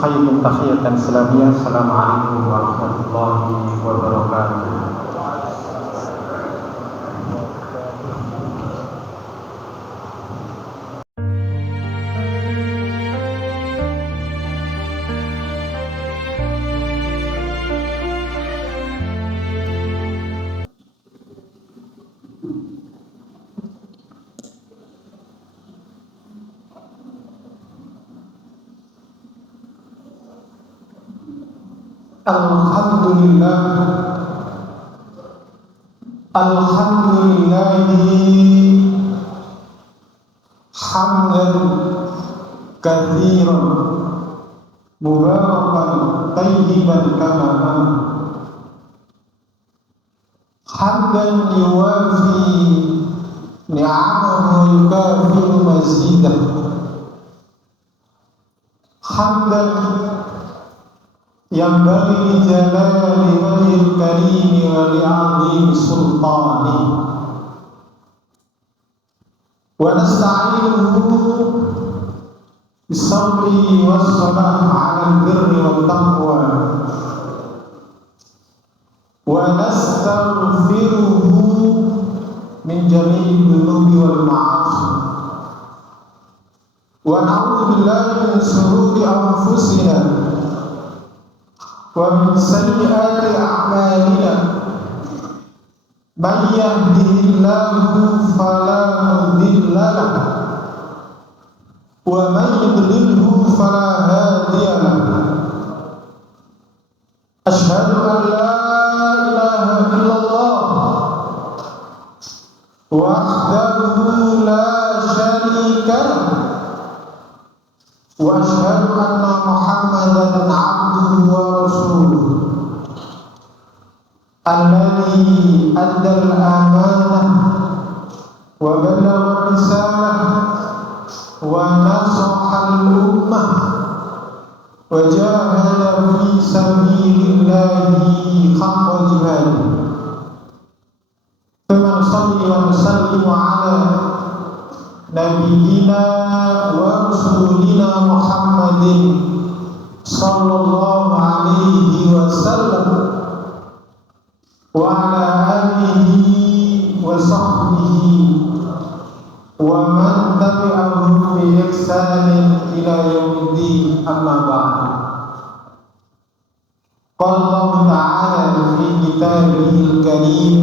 khairum tahiyatan islamiyah. Assalamualaikum warahmatullahi wabarakatuh. Alhamdulillahi hamdan katsiran mubarakan tayyiban kama amara hamdan yuwafi ni'amahu wa yukafi'u mazidah hamdan yang bagi jalali wajhil karim wa li'azim sultani wa nasta'inuhu bisabri wassalam 'ala al-birri wat taqwa wa nastaghfiruhu min jami'i dhunubi wal ma'asi wa na'udzu billahi min shururi anfusina wa min sayyiati a'malina may yahdihillahu fala mudilla lahu wa may yudlilhu fala hadiya lahu asyhadu an la ilaha illallah wahdahu la syarika lahu wa asyhadu anna Muhammadan 'abduhu wa rasuluh alladzi adda al-amanah wa ballagha ar-risalah wa nasaha al-ummah wa jahada fi sabilillahi haqqa jihadih. Thumma nusalli wa nusallimu 'ala nabiyyina wa rasulina Muhammadin sallallahu alaihi wasallam wa ala alihi wa sahbihi wa man tabi'ahum bi ihsanin ila yaumiddin, amma ba'd. Qala Allah ta'ala fi kitabihil karim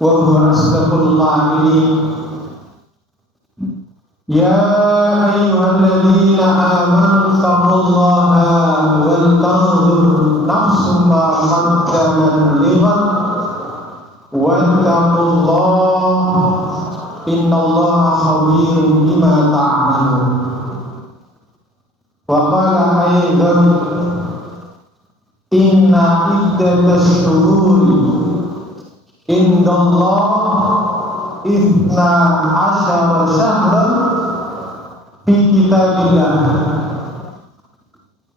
wa huwa asdaqul qa'ilin ya ayyuhalladzina amanu taqullaha wal tanzur nafsum ma qaddamat lighad wattaqullaha innallaha khabirun bima ta'malun. Wa qala aidan inna iddatash shuhuri indallahi 12 syahran fi kitabillah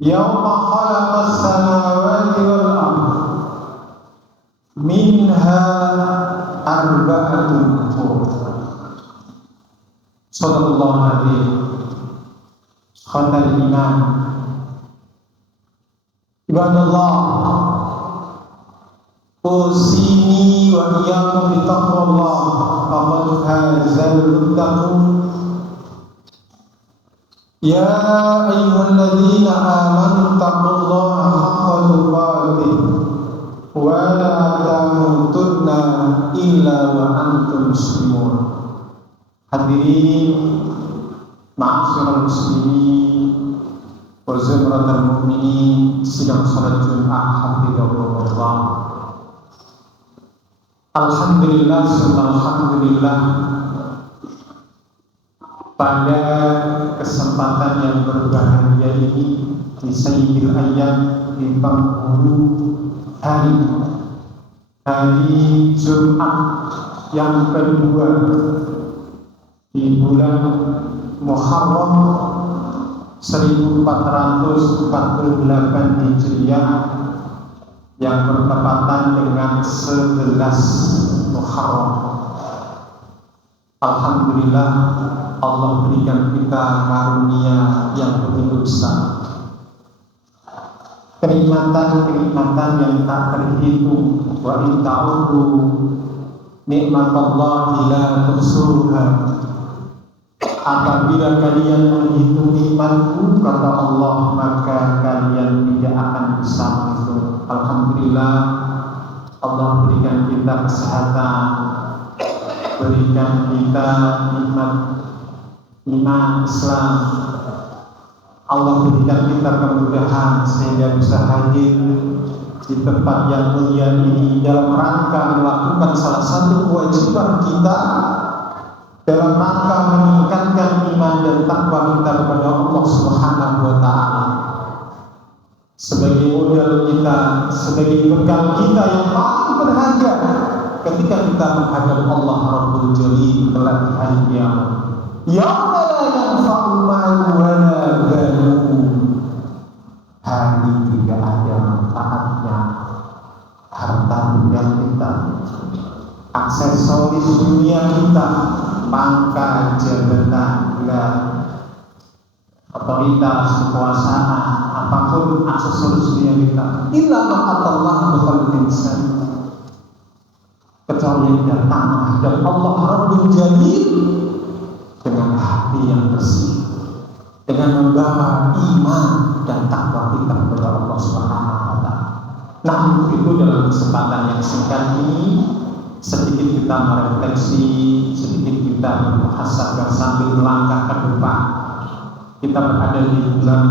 yawma khalaqas samawati wal ardh minha arba'atun hurum. Shadaqallahu alazim. Khatal iman. Ibadallah, usini wa iyyakum bi taqwallah faqad fazal muttaqun. Ya ayyuhalladzina amanu taqullaha haqqa tuqatih wa la tamutunna illa wa antum muslimun. Hadirin ma'asyiral muslimin wa zumratal mu'minin, sidang salat Jumat hafizahullah. Alhamdulillah, alhamdulillah, pada kesempatan yang berbahagia ini di sayyidil ayyam, di penghulu hari Jumat yang kedua di bulan Muharram 1448 Hijriah yang bertepatan dengan 11 Muharram. Alhamdulillah, Allah berikan kita karunia yang begitu besar. kenikmatan-kenikmatan yang tak terhitung. Wa in ta'udhu nikmatallahi la tuhsuha. Apabila kalian menghitung nikmatku, kata Allah, maka kalian tidak akan bisa menghitung. Alhamdulillah, Allah berikan kita kesehatan, berikan kita nikmat iman Islam. Allah berikan kita kemudahan sehingga bisa hadir di tempat yang mulia ini dalam rangka melakukan salah satu kewajiban kita, dalam rangka meningkatkan iman dan takwa kita kepada Allah Subhanahu wa Ta'ala, sebagai modal kita, sebagai bekal kita yang paling berharga ketika kita menghadap Allah Rabbul Jalil kelak di hari kiamat. Yauma la yanfa'u malun wa la banun. Hari tidak ada manfaatnya harta benda kita, aksesoris dunia kita, pangkat, jabatan, gelar, otoritas, kekuasaan, apapun aksesoris dunia kita. Illa ma'atallah biqalbin salim. Kecuali yang datang menghadap Allah Rabbul Jalil dengan hati yang bersih, dengan membawa iman dan takwa kita kepada Allah Subhanahu wa Ta'ala. Nah, untuk itu dalam kesempatan yang singkat ini sedikit kita merefleksi, sedikit kita bermuhasabah sambil melangkah ke depan. Kita berada di bulan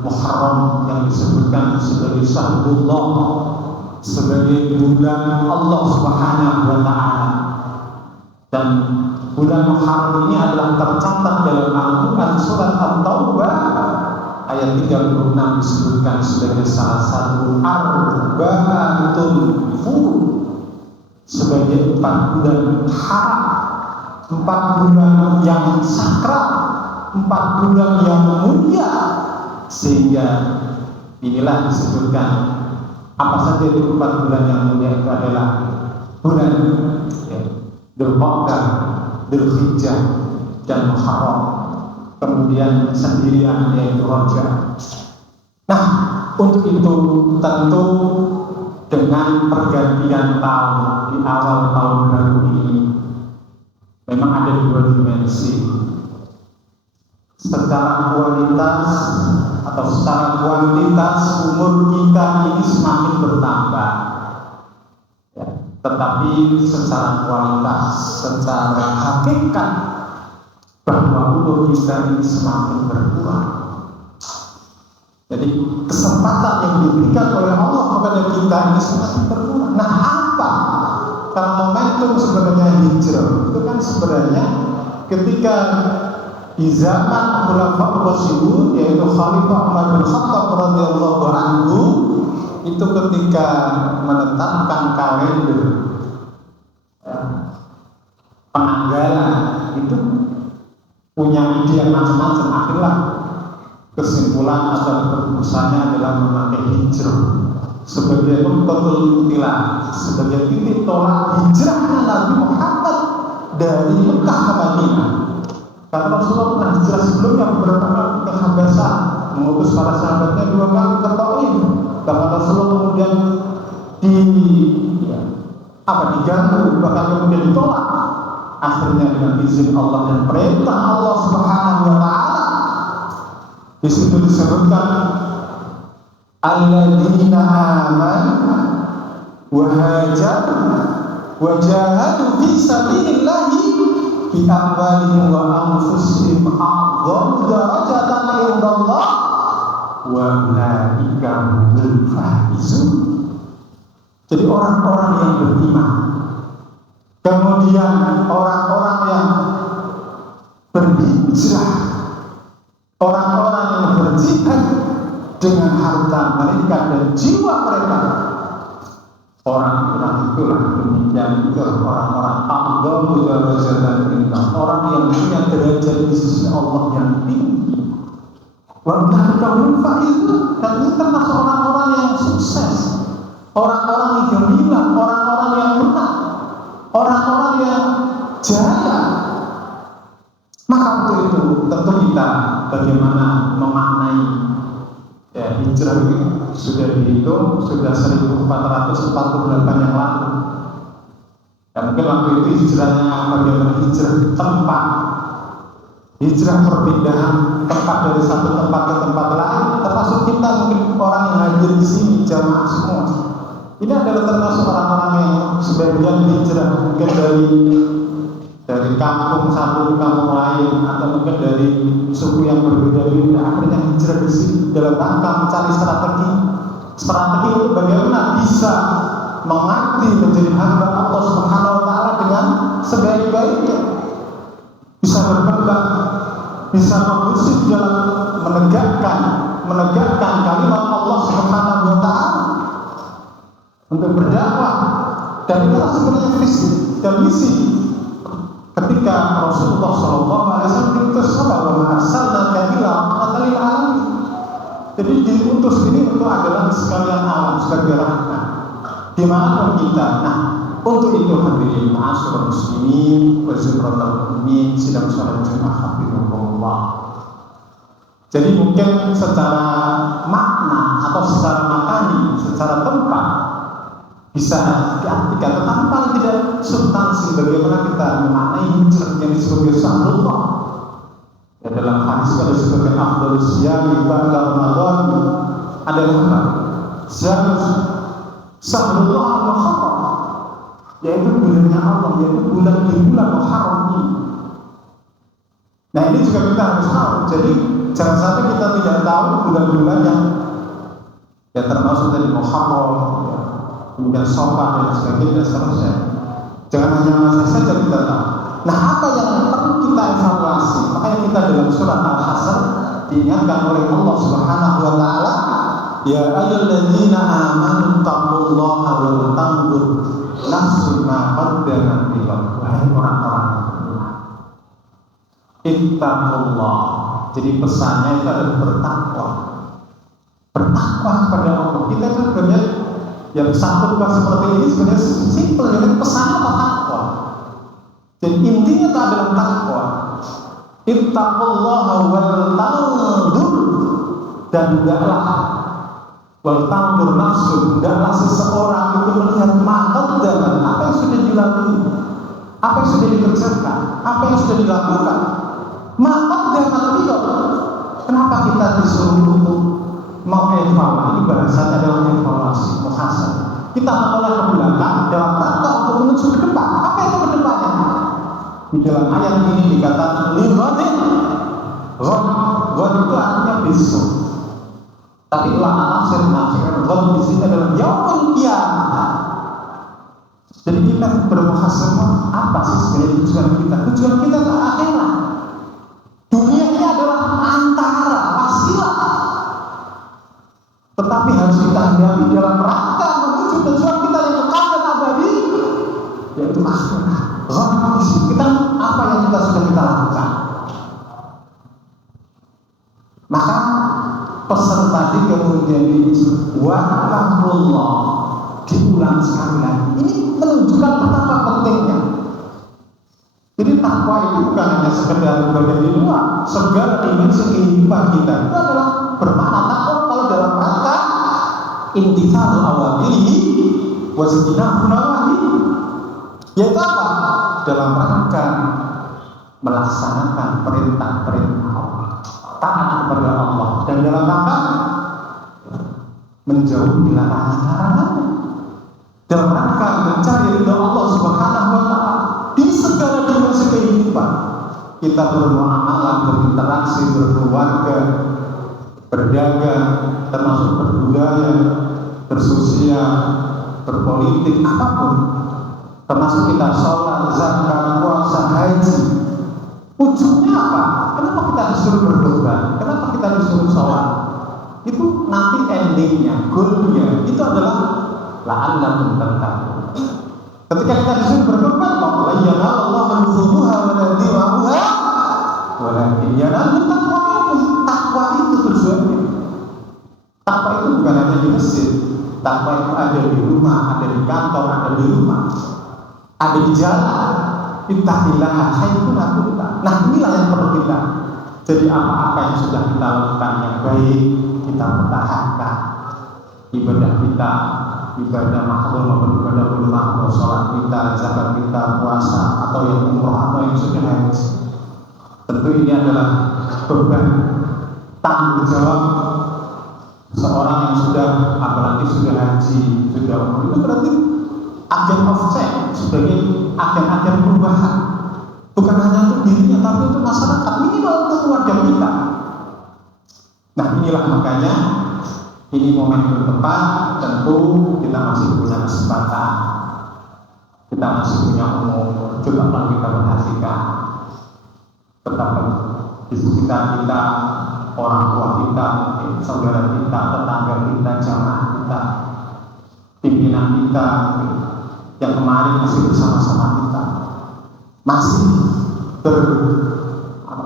Muharram yang disebutkan sebagai Syahrullah, sebagai bulan Allah Subhanahu wa Ta'ala. Dan bulan Muharram ini adalah tercatat dalam Al-Quran surat At-Taubah ayat 36 disebutkan sebagai salah satu arba'atun furu, sebagai 4 bulan haram, 4 bulan yang sakral, 4 bulan yang mulia. Sehingga inilah disebutkan apa saja itu 4 bulan yang mulia itu adalah bulan Dzulqa'dah, Dzulhijjah, dan Muharram. Kemudian sendirian yaitu Rajab. Nah, untuk itu tentu dengan pergantian tahun di awal tahun baru ini memang ada 2 dimensi. Secara kualitas atau secara kuantitas umur kita ini semakin bertambah, ya, tetapi secara kualitas, secara hakikat bahwa umur kita ini semakin berkurang. Jadi kesempatan yang diberikan oleh Allah kepada kita ini semakin berkurang. Nah, apa? Karena momentum sebenarnya hijrah itu kan sebenarnya ketika di zaman Khulafaur Rasyidun, yaitu Khalifah Umar bin Khattab radhiyallahu anhu, itu ketika menetapkan kalender penanggalan itu punya ide yang macam-macam. Akhirnya kesimpulan atau keputusannya adalah memakai hijrah sebagai nuktatul intilah, sebagai titik tolak hijrahnya Nabi Muhammad dari Mekah ke Madinah. Karena Rasulullah pernah hijrah sebelumnya beberapa kali ke Habasah, mengutus para sahabatnya 2 kali ke Taif. Bahkan Rasulullah kemudian diganggu, bahkan kemudian ditolak. Akhirnya dengan izin Allah dan perintah Allah Subhanahu wa Ta'ala, di situ disebutkan alladzina amanu wa hajaru wa jahadu fi sabilillahi bi amwalihim wa anfusihim a'dhamu darajatan 'indallah wa ulaika humul faizun. Jadi orang-orang yang beriman, kemudian orang-orang yang berhijrah, orang-orang yang berjihad dengan harta mereka dan jiwa mereka, orang-orang itulah demikian itu orang-orang a'dhamu darajatan indah, orang yang punya derajat di sisi Allah yang tinggi. Wa ulaika humul faizun, dan ini termasuk orang-orang yang sukses, orang-orang yang gemilang, orang-orang yang menang, orang-orang yang jaya. Maka untuk itu tentu kita bagaimana memaknai Ya, hijrah ini sudah dihitung sudah 1448 yang lalu. Ya, mungkin waktu itu hijrahnya bagaimana hijrah tempat, hijrah perpindahan tempat dari satu tempat ke tempat lain, termasuk kita mungkin orang yang hadir di sini jamaah semua. Ini adalah termasuk orang-orang yang sebagian hijrah mungkin dari kampung satu ke kampung lain, atau mungkin dari suku yang berbeda-beda, akhirnya hijrah di sini dalam rangka mencari strategi untuk bagaimana bisa mengabdi menjadi hamba Allah Subhanahu wa taala dengan sebaik-baiknya, bisa berkembang, bisa kondusif dalam menegakkan kalimat Allah Subhanahu wa taala untuk berdakwah. Dan itulah sebenarnya visi dan misi ketika Rasulullah SAW diutus bahwa arsalnaka ila rahmatan lil alamin. Jadi diutus ini untuk adalah sekalian alam, sebagai rahmat dimanapun kita. Nah, untuk itu hadirin ma'asyiral muslimin wa zumratul mu'minin sidang salat Jumat hafizahumullah. Jadi mungkin secara makna atau secara makani, secara tempat bisa diartikan, tetapi paling tidak substansi bagaimana kita memaknai hijrah yang disebut sahrullah. Ya, dalam hadis ada disebutkan afdhalus siyami ba'da Ramadan adalah apa? Sahrullah al-Muharram, yaitu bulannya Allah, yaitu bulan Muharram ini. Nah, ini juga kita harus tahu. Jadi jangan sampai kita tidak tahu bulan-bulan yang ya termasuk dari Muharram, ya, kemudian Syawal dan sebagainya dan seterusnya. Jangan hanya masa saja kita tahu. Nah, apa yang perlu kita evaluasi? Makanya kita dalam surat Al-Hasyr diingatkan oleh Allah Subhanahu wa taala, ya ayyuhalladzina amanu taqullaha wal tanzur nafsun ma qaddamat lighad. Wahai orang-orang beriman, ittaqullah. Jadi pesannya itu adalah bertakwa. Bertakwa kepada Allah. Kita itu sebenarnya yang satu seperti ini sebenarnya simpel, jadi pesannya apa? Takwa. Dan intinya itu adalah takwa. Ittaqullaha wal tanzur, dan hendaklah wal tanzur nafsun, hendaklah seseorang itu melihat maqaddaman, apa yang sudah dilalui, apa yang sudah dikerjakan, apa yang sudah dilakukan. Maqaddaman itu kenapa kita disuruh untuk mengevaluasi? Ini bahasanya adalah evaluasi, muhasabah. Kita menoleh ke belakang dalam rangka untuk menuju ke depan. Apa itu ke depannya? Di dalam ayat ini dikatakan lighadin. Ghad itu artinya besok. Tapi ulama tafsir menafsirkan ghad di sini adalah yaumul qiyamah. Jadi kita bermuhasabah, apa sih sebenarnya tujuan kita? Tujuan kita ke akhirat. Dunia ini adalah antara wasilah, tetapi harus kita hadapi dalam rangka menuju tujuan kita yang kekal dan abadi, yaitu akhirat. Kita apa yang sudah kita lakukan. Maka pesan tadi kemudian ini wa'lakullah diulang sekali lagi. Ini menunjukkan betapa pentingnya. Jadi takwa itu bukan hanya sekedar bagian di luar, segala dimensi kehidupan kita itu adalah bermakna takwa kalau dalam rangka intisal awamiri wasjinahun nawahi, yaitu apa? Dalam rangka melaksanakan perintah-perintah Allah, taat kepada Allah, dan dalam rangka menjauhi larangan-larangannya, dalam rangka mencari ridha Allah Subhanahu wa taala di segala dimensi kehidupan. Kita bermuamalah, berinteraksi, berkeluarga, berdagang, termasuk berbudaya, bersosial, berpolitik, apapun, termasuk kita sholat, zakat, puasa, haji. Ujungnya apa? Kenapa kita disuruh berkorban? Kenapa kita disuruh sholat? Itu nanti endingnya, goalnya itu adalah la'allakum tattaqun. Ketika kita disuruh berkorban, la yanallahu luhumuha wa la dima'uha walakin yanalu taqwakum. Takwa itu tujuannya. Takwa itu bukan hanya di masjid. Takwa itu ada di rumah, ada di kantor, ada di rumah, ada di jalan. Ittaqillaha haitsu kunta. Nah, inilah yang perlu kita. Jadi apa-apa yang sudah kita lakukan yang baik, kita pertahankan ibadah kita, ibadah makhluk maupun ibadah belum makhluk, sholat kita, zakat kita, puasa, atau yang umroh atau yang sudah haji. Tentu ini adalah beban tanggung jawab seorang yang sudah, apalagi sudah haji, sudah umroh. Itu berarti agen of change, sebagai agen-agen perubahan, bukan hanya untuk dirinya tapi untuk masyarakat, minimal untuk keluarga kita. Nah inilah makanya ini momen yang tepat. Tentu kita masih punya kesempatan, kita masih punya umur. Coba kalau kita perhatikan betapa di sekitar kita, orang tua kita, saudara kita, tetangga kita, jamaah kita, pimpinan kita yang kemarin masih bersama-sama kita, masih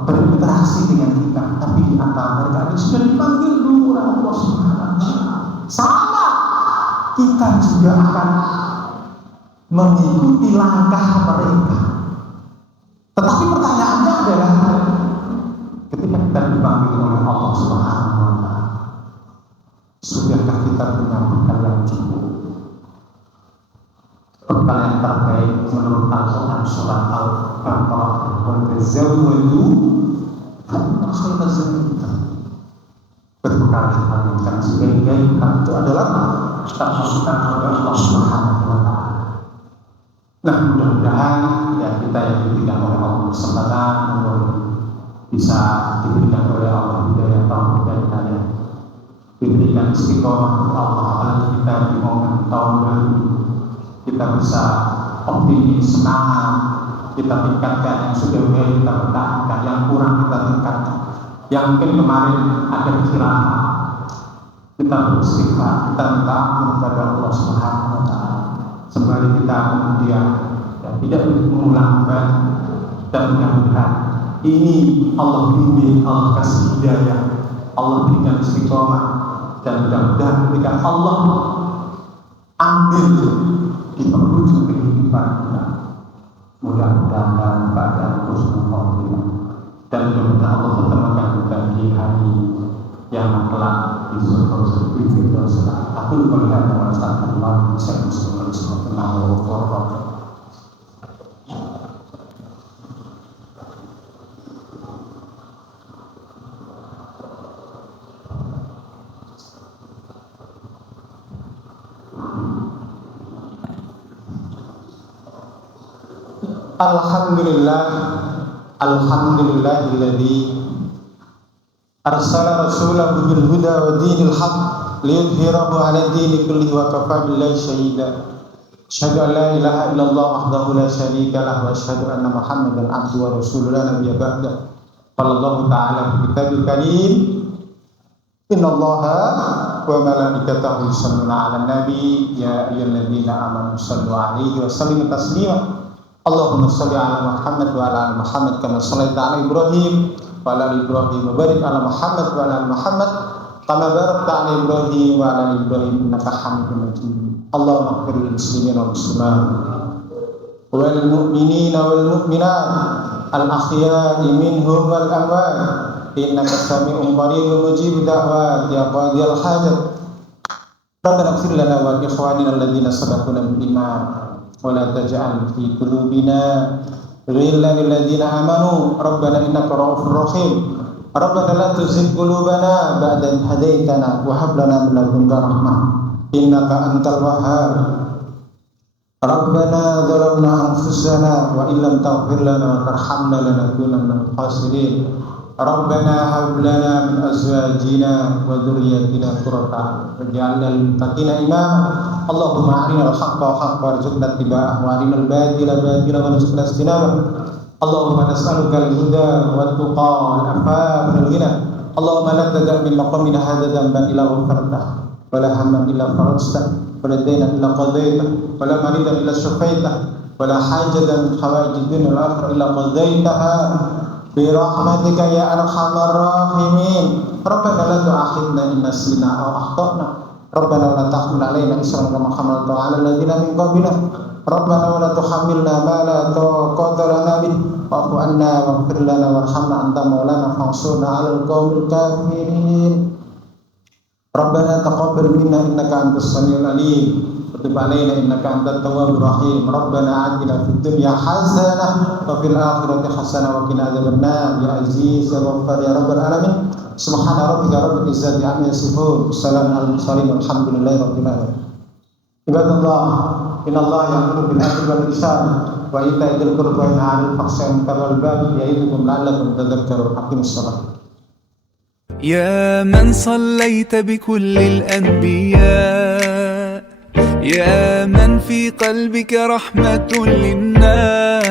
berinteraksi dengan kita, tapi di antara mereka ini sudah dipanggil dulu oleh Allah Subhanahu wa Ta'ala. Sama kita juga akan mengikuti langkah mereka. Tetapi pertanyaannya adalah, ketika kita dipanggil oleh Allah Subhanahu wa Ta'ala, sudahkah kita punya bekal yang cukup? Bekal yang terbaik menurut Al-Quran surat Al-Baqarah, "Wazawwadu khairan zalika." Berbekal karena sebaik-baik itu adalah tersusun oleh Allah Subhanahu wa Ta'ala. Nah, mudah-mudahan ya kita yang diberikan oleh Allah kesempatan bisa diberikan oleh Allah hidayah taufik dan hidayah, diberikan istiqomah oleh Allah. Apalagi kita di momen tahun baru, kita bisa optimis, semangat, kita tingkatkan yang sudah baik, kita pertahankan, yang kurang kita tingkatkan. Yang mungkin kemarin ada kecelakaan, kita beristighfar, kita minta ampun kepada Allah Subhanahu wa Ta'ala. Sembari kita kemudian tidak mengulang kembali, dan mudah-mudahan ini Allah bimbing, Allah kasih hidayah, Allah berikan istiqomah, dan mudah-mudahan ketika Allah ambil di penghujung kehidupan kita, mudah-mudahan dalam keadaan husnul khotimah, dan mudah-mudahan Allah pertemukan kita di hari yang kelak di surga. Aku melihat bahwa Allah bisa mensupport semua orang. Alhamdulillahilladzi arsala rasulahu bil huda wa dinil haqq liyudhhirahu 'ala dini kullihi wa kafa billahi shahida. Asyhadu an la ilaha illallah wahdahu la syarika lahu wa asyhadu anna Muhammadan 'abduhu wa rasuluhu la nabiyya ba'da. Qala Allah ta'ala fi kitabil karim, innallaha wa malaikatahu yusholluna 'alan nabi ya ayyuhalladzina amanu shallu 'alaihi wa sallimu taslima. Allahumma shalli 'ala Muhammad wa 'ala ali Muhammad kama shallaita 'ala Ibrahim wa 'ala ali Ibrahim wa barik 'ala Muhammad wa 'ala ali Muhammad kama barakta 'ala Ibrahim wa 'ala ali Ibrahim innaka Hamidum Majid. Allahumma ighfir lil muslimin wal muslimat wal mu'minina wal mu'minat al ahya'i minhum wal amwat innaka sami'un qaribun mujibud da'wat ya qadiyal hajat. Rabbana ighfir lana wa li ikhwanina alladhina sabaquna bil iman ولا تجعل في قلوبنا غلا للذين آمنوا ربنا إنك رؤوف رحيم ربنا لا تزغ قلوبنا بعد إذ هديتنا وهب لنا من لدنك رحمة إنك أنت الوهاب ربنا ظلمنا أنفسنا وإن لم تغفر لنا وترحمنا لنكونن من الخاسرين ربنا هب لنا من أزواجنا وذرياتنا قرة أعين واجعلنا للمتقين إماما اللهم أرنا الحق حقا وارزقنا اتباعه وأرنا الباطل باطلا وارزقنا اجتنابه اللهم نسألك الهدى والتقى والعفاف والغنى اللهم لا تدع من مقامنا هذا ذنبا إلا غفرته ولا هما إلا فرجته ولا دينا إلا قضيته ولا مريضا إلا شفيته ولا حاجة من حوائج الدنيا والآخرة إلا قضيتها برحمتك يا أرحم الراحمين ربنا لا تؤاخذنا إن نسينا أو أخطأنا ربنا ولا تحمل علينا إصرا كما حملته على الذين من قبلنا ربنا ولا تحملنا ما لا طاقة لنا به واعف عنا واغفر لنا وارحمنا أنت مولانا فانصرنا على القوم الكافرين Rabbana taqabbal minna innaka antas samiul alim wa tub alaina innaka antat tawwabur rahim. Rabbana atina fid dunya hasanah wa fil akhirati hasanah wa qina adzabannar ya aziz ya ghaffar ya rabbal alamin. Subhana rabbika rabbil izzati amma yasifun. Salamun alal mursalin walhamdulillahi rabbil alamin. Ibadallah, innallaha ya'muru bil 'adli wal ihsan wa ita'i dzil qurba wa yanha 'anil fahsya'i wal munkari wal baghi ya'idukum la'allakum tadhakkarun. Aqimus shalah. يا من صليت بكل الأنبياء، يا من في قلبك رحمة للناس.